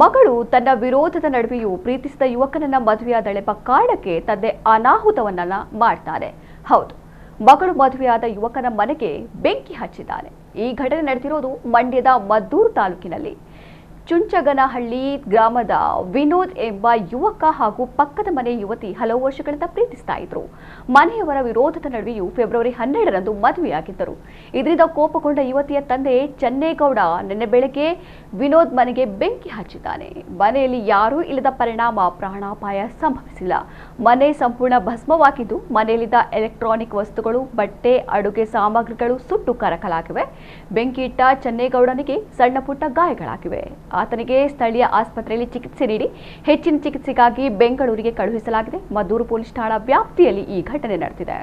ಮಗಳು ತನ್ನ ವಿರೋಧದ ನಡುವೆಯೂ ಪ್ರೀತಿಸಿದ ಯುವಕನನ್ನ ಮದುವೆಯಾದಳೆಂಬ ಕಾರಣಕ್ಕೆ ತಂದೆ ಅನಾಹುತವನ್ನ ಮಾಡ್ತಾನೆ. ಹೌದು, ಮಗಳು ಮದುವೆಯಾದ ಯುವಕನ ಮನೆಗೆ ಬೆಂಕಿ ಹಚ್ಚಿದ್ದಾನೆ. ಈ ಘಟನೆ ನಡೆದಿರೋದು ಮಂಡ್ಯದ ಮದ್ದೂರು ತಾಲೂಕಿನಲ್ಲಿ. ಚುಂಚಗನಹಳ್ಳಿ ಗ್ರಾಮದ ವಿನೋದ್ ಎಂಬ ಯುವಕ ಹಾಗೂ ಪಕ್ಕದ ಮನೆ ಯುವತಿ ಹಲವು ವರ್ಷಗಳಿಂದ ಪ್ರೀತಿಸ್ತಾ ಇದ್ರು. ಮನೆಯವರ ವಿರೋಧದ ನಡುವೆಯೂ ಫೆಬ್ರವರಿ 12ರಂದು ಮದುವೆಯಾಗಿದ್ದರು. ಇದರಿಂದ ಕೋಪಗೊಂಡ ಯುವತಿಯ ತಂದೆ ಚನ್ನೇಗೌಡ ನಿನ್ನೆ ಬೆಳಗ್ಗೆ ವಿನೋದ್ ಮನೆಗೆ ಬೆಂಕಿ ಹಚ್ಚಿದ್ದಾನೆ. ಮನೆಯಲ್ಲಿ ಯಾರೂ ಇಲ್ಲದ ಪರಿಣಾಮ ಪ್ರಾಣಾಪಾಯ ಸಂಭವಿಸಿಲ್ಲ. ಮನೆ ಸಂಪೂರ್ಣ ಭಸ್ಮವಾಗಿದ್ದು ಮನೆಯಲ್ಲಿದ್ದ ಎಲೆಕ್ಟ್ರಾನಿಕ್ ವಸ್ತುಗಳು, ಬಟ್ಟೆ, ಅಡುಗೆ ಸಾಮಗ್ರಿಗಳು ಸುಟ್ಟು ಕರಕಲಾಗಿವೆ. ಬೆಂಕಿ ಇಟ್ಟ ಚನ್ನೇಗೌಡನಿಗೆ ಸಣ್ಣ ಪುಟ್ಟ ಗಾಯಗಳಾಗಿವೆ. ಆತನಿಗೆ ಸ್ಥಳೀಯ ಆಸ್ಪತ್ರೆಯಲ್ಲಿ ಚಿಕಿತ್ಸೆ ನೀಡಿ ಹೆಚ್ಚಿನ ಚಿಕಿತ್ಸೆಗಾಗಿ ಬೆಂಗಳೂರಿಗೆ ಕಳುಹಿಸಲಾಗಿದೆ. ಮದ್ದೂರು ಪೊಲೀಸ್ ಠಾಣಾ ವ್ಯಾಪ್ತಿಯಲ್ಲಿ ಈ ಘಟನೆ ನಡೆದಿದೆ.